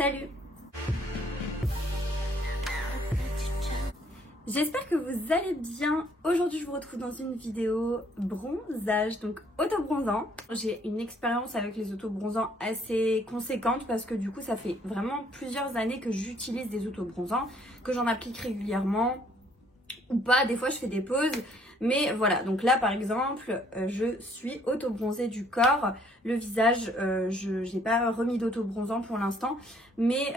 Salut! J'espère que vous allez bien. Aujourd'hui je vous retrouve dans une vidéo bronzage, donc auto-bronzant. J'ai une expérience avec les auto-bronzants assez conséquente parce que du coup ça fait vraiment plusieurs années que j'utilise des auto-bronzants, que j'en applique régulièrement ou pas, des fois je fais des pauses. Mais voilà, donc là par exemple, je suis auto-bronzée du corps. Le visage, je n'ai pas remis d'auto-bronzant pour l'instant, mais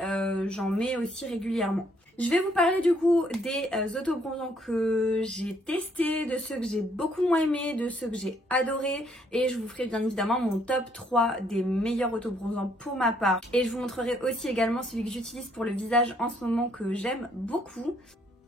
j'en mets aussi régulièrement. Je vais vous parler du coup des auto-bronzants que j'ai testés, de ceux que j'ai beaucoup moins aimés, de ceux que j'ai adorés. Et je vous ferai bien évidemment mon top 3 des meilleurs auto-bronzants pour ma part. Et je vous montrerai aussi également celui que j'utilise pour le visage en ce moment que j'aime beaucoup.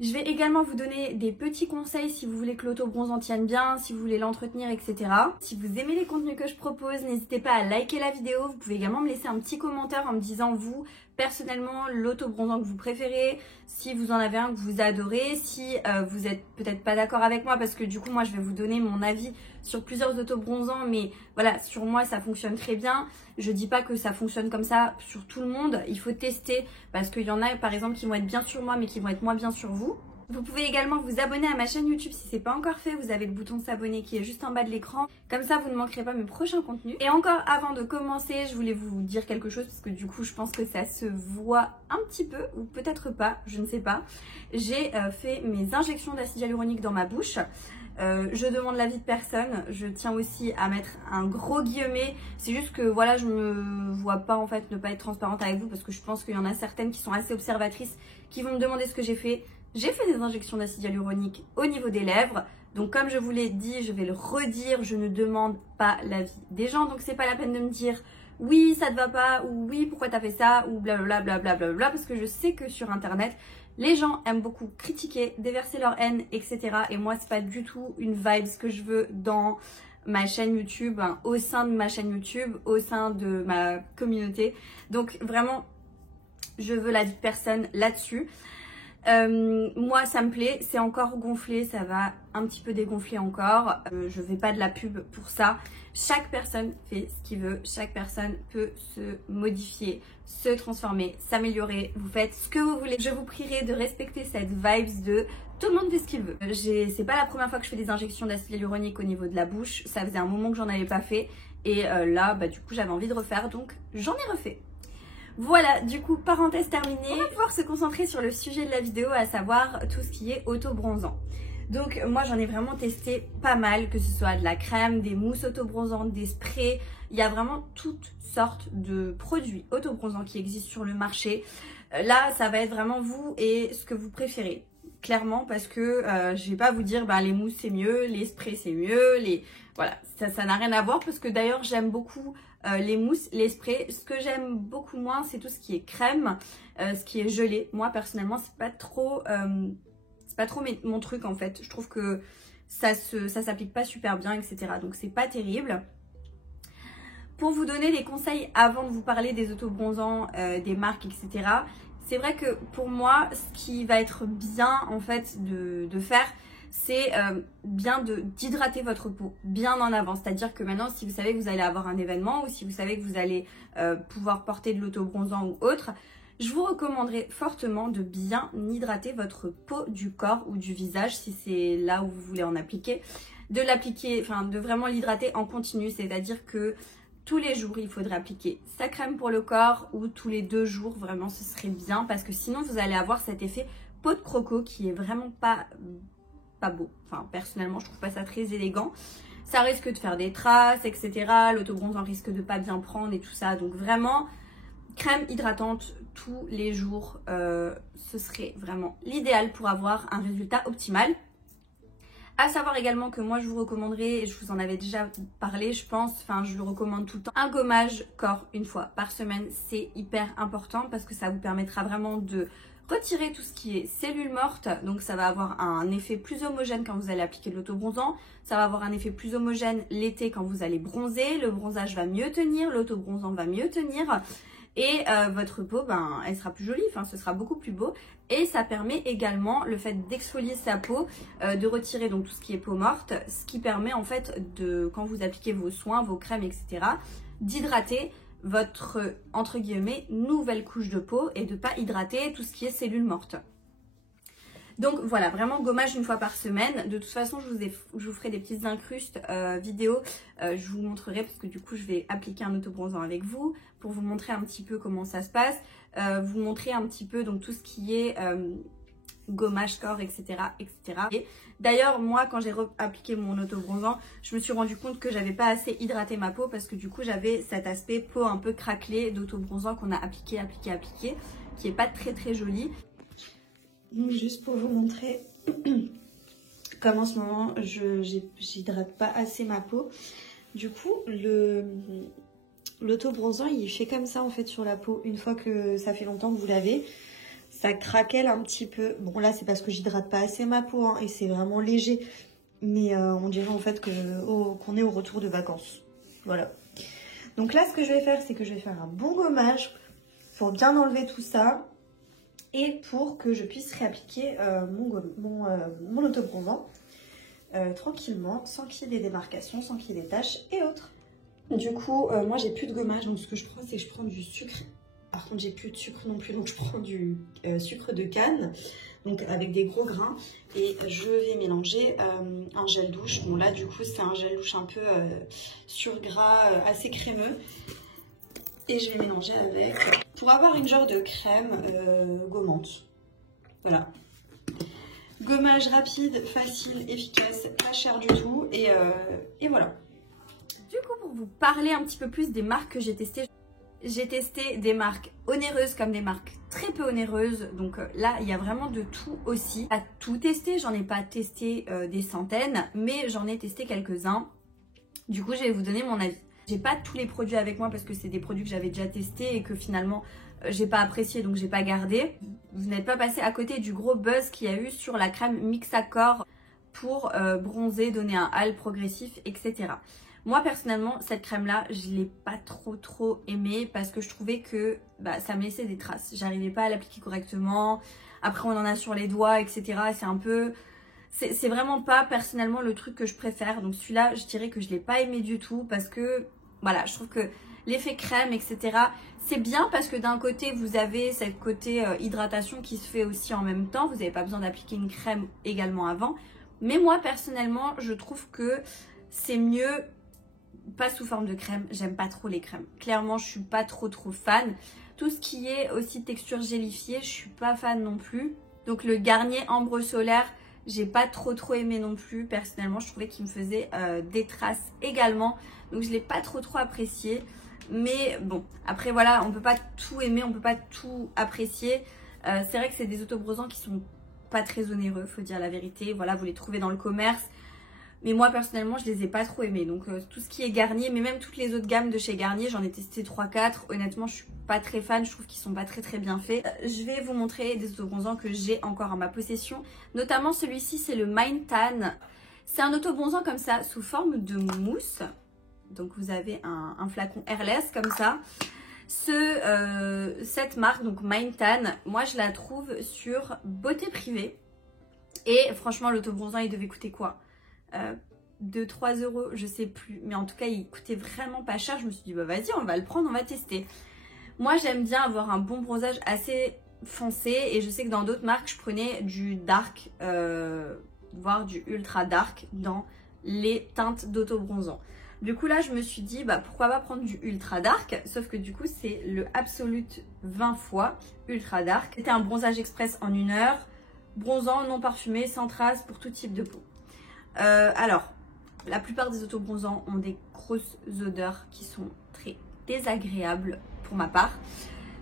Je vais également vous donner des petits conseils si vous voulez que l'auto-bronzant tienne bien, si vous voulez l'entretenir, etc. Si vous aimez les contenus que je propose, n'hésitez pas à liker la vidéo. Vous pouvez également me laisser un petit commentaire en me disant vous, personnellement, l'auto-bronzant que vous préférez, si vous en avez un que vous adorez, si vous êtes peut-être pas d'accord avec moi parce que du coup moi je vais vous donner mon avis sur plusieurs auto-bronzants, mais voilà, sur moi ça fonctionne très bien. Je dis pas que ça fonctionne comme ça sur tout le monde, il faut tester parce qu'il y en a par exemple qui vont être bien sur moi mais qui vont être moins bien sur vous. Vous pouvez également vous abonner à ma chaîne YouTube si c'est pas encore fait, vous avez le bouton s'abonner qui est juste en bas de l'écran, comme ça vous ne manquerez pas mes prochains contenus. Et encore avant de commencer, je voulais vous dire quelque chose parce que du coup je pense que ça se voit un petit peu ou peut-être pas, je ne sais pas. J'ai fait mes injections d'acide hyaluronique dans ma bouche. Je demande l'avis de personne, je tiens aussi à mettre un gros guillemet, c'est juste que voilà, je me vois pas en fait ne pas être transparente avec vous parce que je pense qu'il y en a certaines qui sont assez observatrices qui vont me demander ce que j'ai fait. J'ai fait des injections d'acide hyaluronique au niveau des lèvres, donc comme je vous l'ai dit, je vais le redire, je ne demande pas l'avis des gens, donc c'est pas la peine de me dire oui ça te va pas ou oui pourquoi t'as fait ça ou blablabla blablabla parce que je sais que sur internet les gens aiment beaucoup critiquer, déverser leur haine, etc. Et moi, c'est pas du tout une vibe que je veux dans ma chaîne YouTube, hein, au sein de ma chaîne YouTube, au sein de ma communauté. Donc vraiment, je veux l'avis de personne là-dessus. Moi ça me plaît, c'est encore gonflé, ça va un petit peu dégonfler encore, je fais pas de la pub pour ça. Chaque personne fait ce qu'il veut, chaque personne peut se modifier, se transformer, s'améliorer, vous faites ce que vous voulez. Je vous prierai de respecter cette vibes de tout le monde fait ce qu'il veut. C'est pas la première fois que je fais des injections d'acide hyaluronique au niveau de la bouche, ça faisait un moment que j'en avais pas fait et là bah du coup j'avais envie de refaire donc j'en ai refait. Voilà, du coup, parenthèse terminée, on va pouvoir se concentrer sur le sujet de la vidéo, à savoir tout ce qui est auto-bronzant. Donc moi j'en ai vraiment testé pas mal, que ce soit de la crème, des mousses auto-bronzantes, des sprays. Il y a vraiment toutes sortes de produits auto-bronzants qui existent sur le marché. Là, ça va être vraiment vous et ce que vous préférez. Clairement, parce que je vais pas vous dire les mousses c'est mieux, les sprays c'est mieux, voilà, ça n'a rien à voir parce que d'ailleurs j'aime beaucoup les mousses, les sprays. Ce que j'aime beaucoup moins c'est tout ce qui est crème, ce qui est gelé. Moi personnellement c'est pas trop mon truc en fait. Je trouve que ça s'applique pas super bien, etc. Donc c'est pas terrible. Pour vous donner des conseils avant de vous parler des auto-bronzants, des marques, etc. C'est vrai que pour moi, ce qui va être bien en fait de faire, c'est bien d'hydrater votre peau bien en avance. C'est-à-dire que maintenant, si vous savez que vous allez avoir un événement ou si vous savez que vous allez pouvoir porter de l'auto-bronzant ou autre, je vous recommanderais fortement de bien hydrater votre peau du corps ou du visage si c'est là où vous voulez en appliquer. De vraiment l'hydrater en continu, c'est-à-dire que tous les jours, il faudrait appliquer sa crème pour le corps ou tous les 2 jours, vraiment ce serait bien parce que sinon vous allez avoir cet effet peau de croco qui est vraiment pas beau. Enfin, personnellement, je trouve pas ça très élégant. Ça risque de faire des traces, etc. L'auto-bronzant risque de pas bien prendre et tout ça. Donc vraiment, crème hydratante tous les jours, ce serait vraiment l'idéal pour avoir un résultat optimal. À savoir également que moi je vous recommanderais, et je vous en avais déjà parlé je pense, enfin je le recommande tout le temps, un gommage corps une fois par semaine, c'est hyper important parce que ça vous permettra vraiment de retirer tout ce qui est cellules mortes, donc ça va avoir un effet plus homogène quand vous allez appliquer de l'auto-bronzant, ça va avoir un effet plus homogène l'été quand vous allez bronzer, le bronzage va mieux tenir, l'auto-bronzant va mieux tenir. Et votre peau, elle sera plus jolie, enfin ce sera beaucoup plus beau. Et ça permet également le fait d'exfolier sa peau, de retirer donc tout ce qui est peau morte, ce qui permet en fait de, quand vous appliquez vos soins, vos crèmes, etc., d'hydrater votre, entre guillemets, nouvelle couche de peau et de ne pas hydrater tout ce qui est cellules mortes. Donc voilà, vraiment gommage une fois par semaine. De toute façon, je vous ferai des petites incrustes vidéo. Je vous montrerai parce que du coup, je vais appliquer un autobronzant avec vous pour vous montrer un petit peu comment ça se passe. Vous montrer un petit peu donc tout ce qui est gommage corps, etc. etc. D'ailleurs, moi, quand j'ai appliqué mon autobronzant, je me suis rendu compte que j'avais pas assez hydraté ma peau parce que du coup, j'avais cet aspect peau un peu craquelé d'autobronzant qu'on a appliqué, qui est pas très joli. Donc juste pour vous montrer comme en ce moment j'hydrate pas assez ma peau. Du coup l'autobronzant il fait comme ça en fait sur la peau. Une fois que ça fait longtemps que vous l'avez, ça craquelle un petit peu. Bon là c'est parce que j'hydrate pas assez ma peau hein, et c'est vraiment léger. Mais on dirait en fait qu'on est au retour de vacances. Voilà. Donc là ce que je vais faire c'est que je vais faire un bon gommage pour bien enlever tout ça. Et pour que je puisse réappliquer mon autobronzant tranquillement, sans qu'il y ait des démarcations, sans qu'il y ait des taches et autres. Du coup, moi j'ai plus de gommage, donc ce que je prends, c'est que je prends du sucre. Par contre, j'ai plus de sucre non plus, donc je prends du sucre de canne, donc avec des gros grains. Et je vais mélanger un gel douche. Bon là, du coup, c'est un gel douche un peu sur gras, assez crémeux. Et je vais mélanger avec pour avoir une genre de crème gommante. Voilà. Gommage rapide, facile, efficace, pas cher du tout. Et voilà. Du coup, pour vous parler un petit peu plus des marques que j'ai testées des marques onéreuses comme des marques très peu onéreuses. Donc là, il y a vraiment de tout aussi. Pas tout testé, j'en ai pas testé des centaines, mais j'en ai testé quelques-uns. Du coup, je vais vous donner mon avis. J'ai pas tous les produits avec moi parce que c'est des produits que j'avais déjà testés et que finalement j'ai pas apprécié, donc j'ai pas gardé. Vous n'êtes pas passé à côté du gros buzz qu'il y a eu sur la crème Mixacor pour bronzer, donner un hâle progressif, etc. Moi personnellement, cette crème là, je l'ai pas trop aimée parce que je trouvais que ça me laissait des traces. J'arrivais pas à l'appliquer correctement. Après on en a sur les doigts, etc. C'est un peu... C'est vraiment pas personnellement le truc que je préfère. Donc celui-là, je dirais que je l'ai pas aimé du tout parce que, voilà, je trouve que l'effet crème, etc. c'est bien parce que d'un côté, vous avez cette côté hydratation qui se fait aussi en même temps. Vous n'avez pas besoin d'appliquer une crème également avant. Mais moi, personnellement, je trouve que c'est mieux, pas sous forme de crème. J'aime pas trop les crèmes. Clairement, je suis pas trop fan. Tout ce qui est aussi texture gélifiée, je suis pas fan non plus. Donc le Garnier Ambre Solaire, j'ai pas trop aimé non plus. Personnellement, je trouvais qu'il me faisait des traces également. Donc je l'ai pas trop apprécié. Mais bon, après voilà, on peut pas tout aimer, on peut pas tout apprécier. C'est vrai que c'est des autobronzants qui sont pas très onéreux, faut dire la vérité. Voilà, vous les trouvez dans le commerce. Mais moi personnellement, je les ai pas trop aimés. Donc tout ce qui est Garnier, mais même toutes les autres gammes de chez Garnier, j'en ai testé 3-4. Honnêtement, je suis pas très fan, je trouve qu'ils sont pas très bien faits. Je vais vous montrer des autobronzants que j'ai encore en ma possession. Notamment celui-ci, c'est le Mind Tan. C'est un autobronzant comme ça, sous forme de mousse. Donc vous avez un flacon airless comme ça. Cette marque, donc Mind Tan, moi je la trouve sur Beauté Privée. Et franchement, l'autobronzant, il devait coûter quoi 2-3 euros, je sais plus. Mais en tout cas, il coûtait vraiment pas cher. Je me suis dit, bah vas-y, on va le prendre, on va tester. Moi, j'aime bien avoir un bon bronzage assez foncé. Et je sais que dans d'autres marques, je prenais du dark, voire du ultra dark dans les teintes d'autobronzant. Du coup, là, je me suis dit, bah pourquoi pas prendre du ultra dark. Sauf que du coup, c'est le Absolute 20 fois ultra dark. C'était un bronzage express en 1 heure. Bronzant, non parfumé, sans traces pour tout type de peau. Alors, la plupart des autobronzants ont des grosses odeurs qui sont très désagréables pour ma part.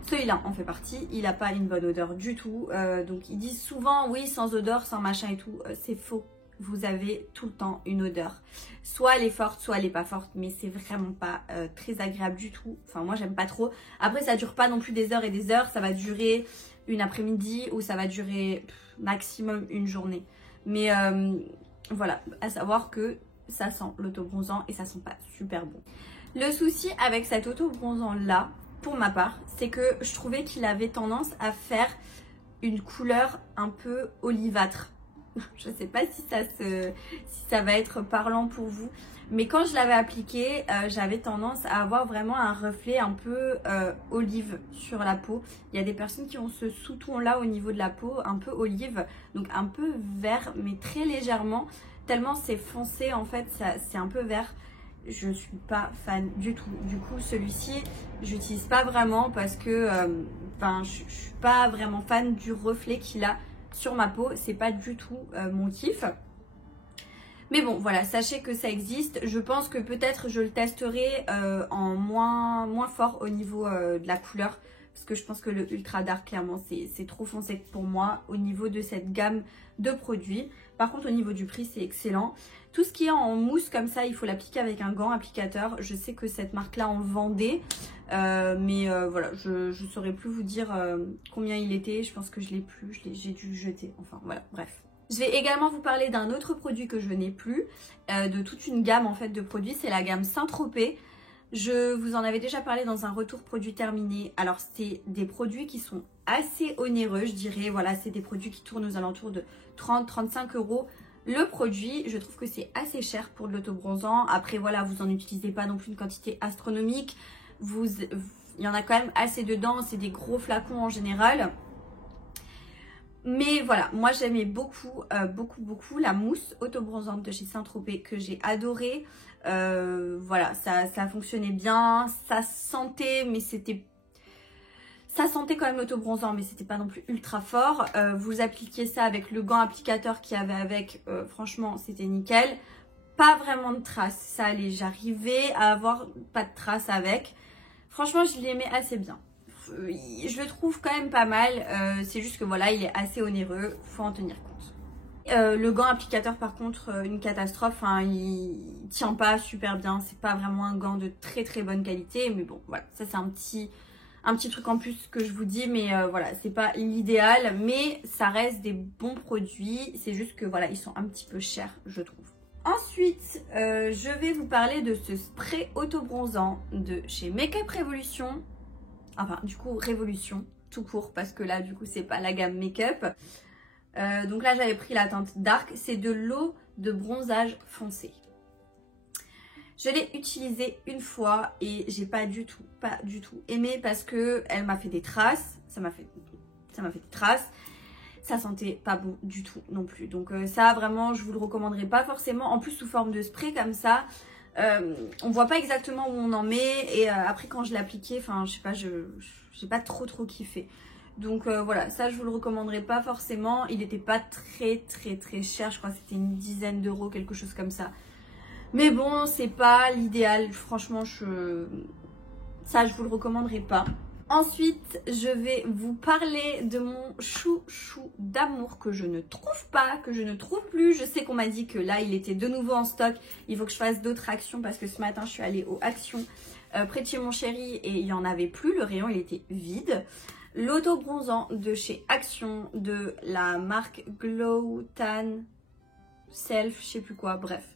Celui-là en fait partie, il n'a pas une bonne odeur du tout. Donc ils disent souvent oui, sans odeur, sans machin et tout. C'est faux. Vous avez tout le temps une odeur. Soit elle est forte, soit elle n'est pas forte, mais c'est vraiment pas très agréable du tout. Enfin, moi j'aime pas trop. Après, ça dure pas non plus des heures et des heures. Ça va durer une après-midi ou ça va durer maximum une journée. Mais voilà, à savoir que ça sent l'autobronzant et ça sent pas super bon. Le souci avec cet autobronzant là, pour ma part, c'est que je trouvais qu'il avait tendance à faire une couleur un peu olivâtre. Je sais pas si ça va être parlant pour vous, mais quand je l'avais appliqué, j'avais tendance à avoir vraiment un reflet un peu olive sur la peau. Il y a des personnes qui ont ce sous-ton là au niveau de la peau, un peu olive, donc un peu vert, mais très légèrement, tellement c'est foncé en fait, c'est un peu vert. Je suis pas fan du tout. Du coup, celui-ci, j'utilise pas vraiment parce que je suis pas vraiment fan du reflet qu'il a sur ma peau. C'est pas du tout mon kiff. Mais bon, voilà, sachez que ça existe. Je pense que peut-être je le testerai en moins fort au niveau de la couleur. Parce que je pense que le Ultra Dark, clairement, c'est trop foncé pour moi au niveau de cette gamme de produits. Par contre, au niveau du prix, c'est excellent. Tout ce qui est en mousse comme ça, il faut l'appliquer avec un gant applicateur. Je sais que cette marque-là en vendait. Mais voilà, je ne saurais plus vous dire combien il était. Je pense que je l'ai plus, j'ai dû le jeter. Enfin, voilà, bref. Je vais également vous parler d'un autre produit que je n'ai plus, de toute une gamme en fait de produits, c'est la gamme Saint-Tropez. Je vous en avais déjà parlé dans un retour produit terminé. Alors c'est des produits qui sont assez onéreux, je dirais. Voilà, c'est des produits qui tournent aux alentours de 30-35 € le produit. Je trouve que c'est assez cher pour de l'autobronzant. Après voilà, vous n'en utilisez pas non plus une quantité astronomique. Il y en a quand même assez dedans, c'est des gros flacons en général. Mais voilà, moi j'aimais beaucoup la mousse autobronzante de chez Saint-Tropez que j'ai adorée. Voilà, ça fonctionnait bien, ça sentait quand même l'autobronzant, mais c'était pas non plus ultra fort. Vous appliquiez ça avec le gant applicateur qu'il y avait avec, franchement c'était nickel. Pas vraiment de traces, ça allait, j'arrivais à avoir pas de traces avec. Franchement je l'aimais assez bien. Je le trouve quand même pas mal, c'est juste que voilà, il est assez onéreux, faut en tenir compte. Le gant applicateur par contre, une catastrophe, hein, il tient pas super bien, c'est pas vraiment un gant de très très bonne qualité, mais bon voilà, ça c'est un petit truc en plus que je vous dis, mais voilà, c'est pas l'idéal, mais ça reste des bons produits, c'est juste que voilà, ils sont un petit peu chers je trouve. Ensuite, je vais vous parler de ce spray autobronzant de chez Make Up Revolution. Enfin, du coup, Révolution, tout court, parce que là, du coup, c'est pas la gamme make-up. Donc là, j'avais pris la teinte Dark. C'est de l'eau de bronzage foncé. Je l'ai utilisée une fois et j'ai pas du tout aimé parce que elle m'a fait des traces. Ça m'a fait des traces. Ça sentait pas bon du tout non plus. Donc ça, vraiment, je vous le recommanderais pas forcément. En plus, sous forme de spray comme ça. On voit pas exactement où on en met et après quand je l'ai appliqué, enfin je sais pas, j'ai pas trop kiffé. Donc voilà, ça je vous le recommanderais pas forcément. Il était pas très cher, je crois que c'était une dizaine d'euros, quelque chose comme ça. Mais bon, c'est pas l'idéal, franchement ça je vous le recommanderais pas. Ensuite, je vais vous parler de mon chouchou d'amour que je ne trouve pas, que je ne trouve plus. Je sais qu'on m'a dit que là, il était de nouveau en stock. Il faut que je fasse d'autres actions parce que ce matin, je suis allée aux actions près de chez mon chéri et il n'y en avait plus. Le rayon, il était vide. L'auto-bronzant de chez Action de la marque Glow Tan Self, je sais plus quoi. Bref,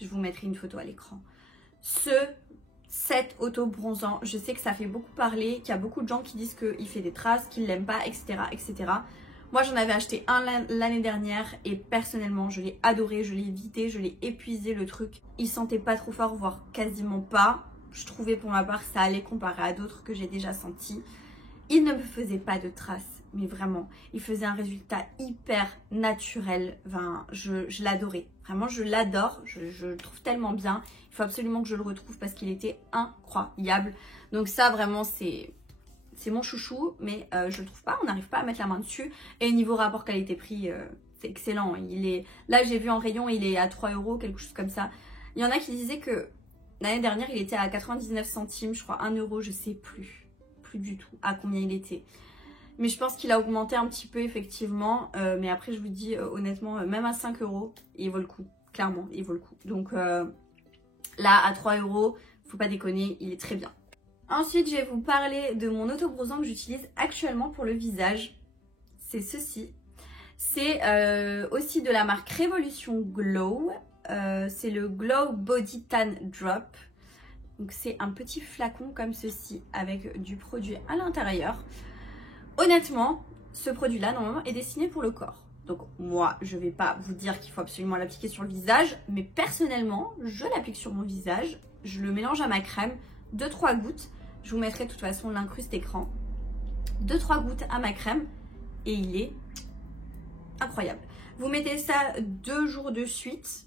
je vous mettrai une photo à l'écran. Cet auto-bronzant, je sais que ça fait beaucoup parler, qu'il y a beaucoup de gens qui disent qu'il fait des traces, qu'ils l'aiment pas, etc. Moi, j'en avais acheté un l'année dernière et personnellement, je l'ai adoré, je l'ai vidé, je l'ai épuisé le truc. Il sentait pas trop fort, voire quasiment pas. Je trouvais pour ma part ça allait comparé à d'autres que j'ai déjà sentis. Il ne me faisait pas de traces, mais vraiment, il faisait un résultat hyper naturel. Enfin, je l'adorais. Vraiment, je l'adore. Je le trouve tellement bien. Il faut absolument que je le retrouve parce qu'il était incroyable. Donc ça, vraiment, c'est mon chouchou, mais je le trouve pas. On n'arrive pas à mettre la main dessus. Et niveau rapport qualité-prix, c'est excellent. Là, j'ai vu en rayon, il est à 3 €, quelque chose comme ça. Il y en a qui disaient que l'année dernière, il était à 99 centimes, je crois 1 €, je sais plus du tout à combien il était. Mais je pense qu'il a augmenté un petit peu effectivement. Mais après, je vous dis honnêtement, même à 5 €, il vaut le coup. Clairement, il vaut le coup. Donc là, à 3 €, faut pas déconner, il est très bien. Ensuite, je vais vous parler de mon autobronzant que j'utilise actuellement pour le visage. C'est ceci. C'est aussi de la marque Révolution Glow. C'est le Glow Body Tan Drop. Donc c'est un petit flacon comme ceci avec du produit à l'intérieur. Honnêtement, ce produit-là, normalement, est destiné pour le corps. Donc moi, je vais pas vous dire qu'il faut absolument l'appliquer sur le visage, mais personnellement, je l'applique sur mon visage. Je le mélange à ma crème, 2-3 gouttes. Je vous mettrai de toute façon l'incruste écran. 2-3 gouttes à ma crème et il est incroyable. Vous mettez ça 2 jours de suite,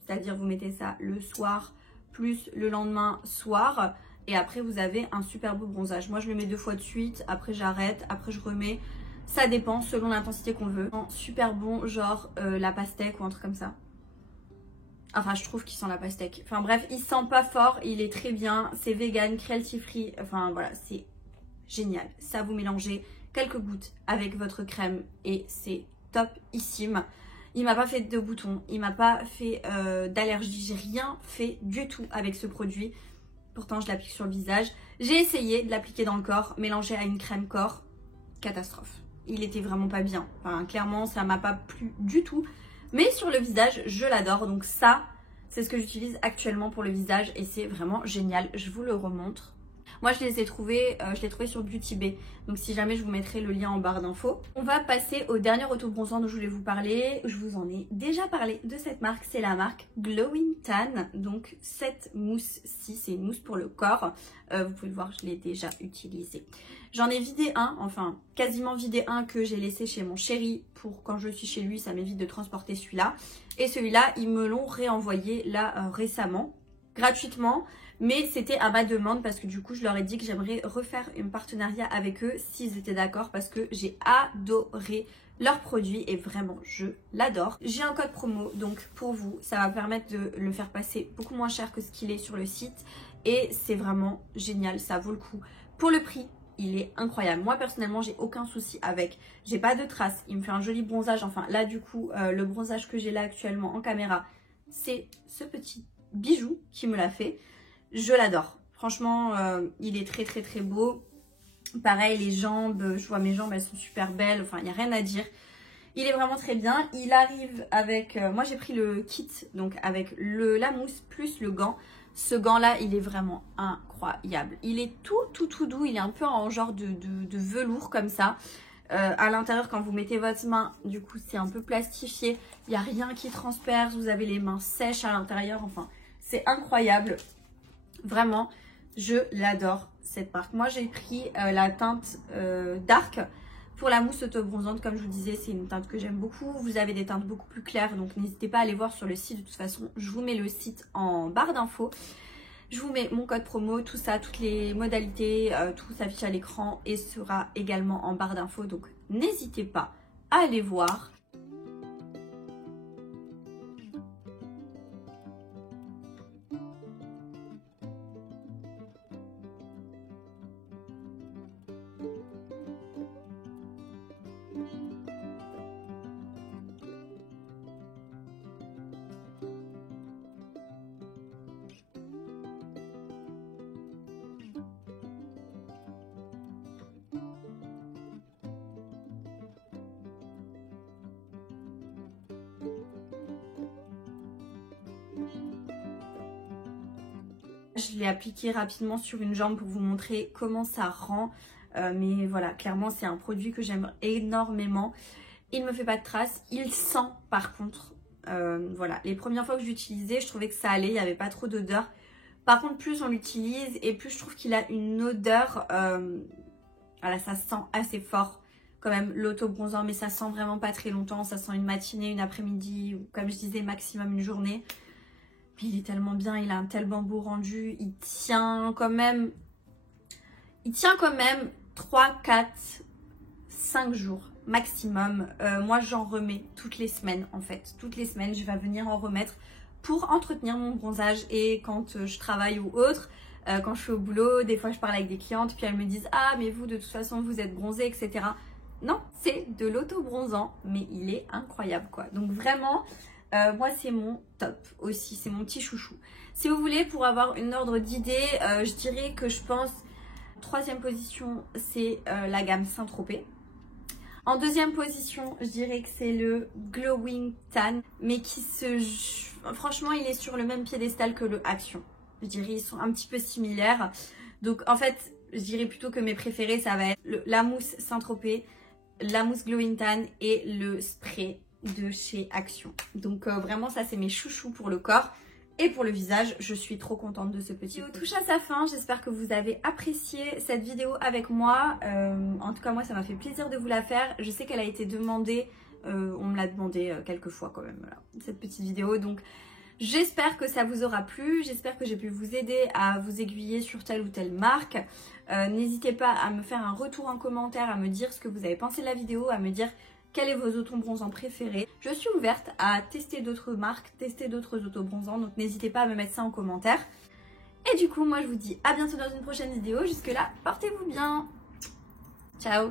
c'est-à-dire vous mettez ça le soir plus le lendemain soir et après vous avez un super beau bronzage. Moi je le mets 2 fois de suite, après j'arrête, après je remets. Ça dépend selon l'intensité qu'on veut. Super bon, genre la pastèque ou un truc comme ça. Enfin, je trouve qu'il sent la pastèque. Enfin bref, il sent pas fort, il est très bien. C'est vegan, cruelty free. Enfin voilà, c'est génial. Ça, vous mélangez quelques gouttes avec votre crème et c'est topissime. Il m'a pas fait de boutons, il m'a pas fait d'allergie. J'ai rien fait du tout avec ce produit. Pourtant, je l'applique sur le visage. J'ai essayé de l'appliquer dans le corps, mélangé à une crème corps. Catastrophe. Il était vraiment pas bien. Enfin, clairement, ça m'a pas plu du tout. Mais sur le visage, je l'adore. Donc ça, c'est ce que j'utilise actuellement pour le visage et c'est vraiment génial. Je vous le remontre. Moi, je l'ai trouvé sur Beauty Bay. Donc si jamais, je vous mettrai le lien en barre d'infos. On va passer au dernier auto-bronzant dont je voulais vous parler. Je vous en ai déjà parlé de cette marque. C'est la marque Glowing Tan. Donc cette mousse-ci, c'est une mousse pour le corps. Vous pouvez le voir, je l'ai déjà utilisée. J'en ai vidé un, enfin quasiment vidé un que j'ai laissé chez mon chéri pour quand je suis chez lui, ça m'évite de transporter celui-là. Et celui-là, ils me l'ont réenvoyé là récemment, gratuitement. Mais c'était à ma demande parce que du coup, je leur ai dit que j'aimerais refaire un partenariat avec eux s'ils étaient d'accord parce que j'ai adoré leur produit et vraiment, je l'adore. J'ai un code promo, donc pour vous, ça va permettre de le faire passer beaucoup moins cher que ce qu'il est sur le site. Et c'est vraiment génial, ça vaut le coup. Pour le prix, il est incroyable. Moi, personnellement, j'ai aucun souci avec. J'ai pas de traces. Il me fait un joli bronzage. Enfin, là, du coup, le bronzage que j'ai là actuellement en caméra, c'est ce petit bijou qui me l'a fait. Je l'adore. Franchement, il est très, très, très beau. Pareil, les jambes, je vois mes jambes, elles sont super belles. Enfin, il n'y a rien à dire. Il est vraiment très bien. Il arrive avec... moi, j'ai pris le kit, donc avec la mousse plus le gant. Ce gant-là, il est vraiment incroyable. Il est tout doux. Il est un peu en genre de velours comme ça. À l'intérieur, quand vous mettez votre main, du coup, c'est un peu plastifié. Il n'y a rien qui transperce. Vous avez les mains sèches à l'intérieur. Enfin, c'est incroyable. Vraiment, je l'adore, cette marque. Moi, j'ai pris la teinte Dark. Pour la mousse auto-bronzante, comme je vous disais, c'est une teinte que j'aime beaucoup. Vous avez des teintes beaucoup plus claires, donc n'hésitez pas à aller voir sur le site. De toute façon, je vous mets le site en barre d'infos. Je vous mets mon code promo, tout ça, toutes les modalités, tout s'affiche à l'écran et sera également en barre d'infos. Donc n'hésitez pas à aller voir. Je l'ai appliqué rapidement sur une jambe pour vous montrer comment ça rend. Mais voilà, clairement, c'est un produit que j'aime énormément. Il ne me fait pas de traces. Il sent par contre. Voilà, les premières fois que j'utilisais, je trouvais que ça allait. Il n'y avait pas trop d'odeur. Par contre, plus on l'utilise et plus je trouve qu'il a une odeur. Voilà, ça sent assez fort quand même l'auto-bronzant. Mais ça sent vraiment pas très longtemps. Ça sent une matinée, une après-midi ou comme je disais, maximum une journée. Il est tellement bien, il a un tellement beau rendu, il tient quand même 3, 4, 5 jours maximum. Moi j'en remets toutes les semaines en fait. Toutes les semaines je vais venir en remettre pour entretenir mon bronzage et quand je travaille ou autre, quand je suis au boulot, des fois je parle avec des clientes puis elles me disent « Ah mais vous de toute façon vous êtes bronzée etc. » Non, c'est de l'auto-bronzant mais il est incroyable quoi. Donc vraiment... moi c'est mon top aussi, c'est mon petit chouchou. Si vous voulez, pour avoir une ordre d'idée, je dirais que je pense, troisième position, c'est la gamme Saint-Tropez. En deuxième position, je dirais que c'est le Glowing Tan, mais qui franchement, il est sur le même piédestal que le Action. Je dirais, ils sont un petit peu similaires. Donc en fait, je dirais plutôt que mes préférés, ça va être la mousse Saint-Tropez, la mousse Glowing Tan et le spray de chez Action. Donc vraiment ça c'est mes chouchous pour le corps. Et pour le visage, je suis trop contente de ce petit vidéo. Touche à sa fin, j'espère que vous avez apprécié cette vidéo avec moi. En tout cas moi ça m'a fait plaisir de vous la faire. Je sais qu'elle a été demandée, on me l'a demandé quelques fois quand même, voilà, cette petite vidéo. Donc j'espère que ça vous aura plu, j'espère que j'ai pu vous aider à vous aiguiller sur telle ou telle marque. N'hésitez pas à me faire un retour en commentaire, à me dire ce que vous avez pensé de la vidéo, à me dire quels sont vos autobronzants préférés. Je suis ouverte à tester d'autres marques, tester d'autres autobronzants, donc n'hésitez pas à me mettre ça en commentaire. Et du coup, moi je vous dis à bientôt dans une prochaine vidéo. Jusque là, portez-vous bien. Ciao.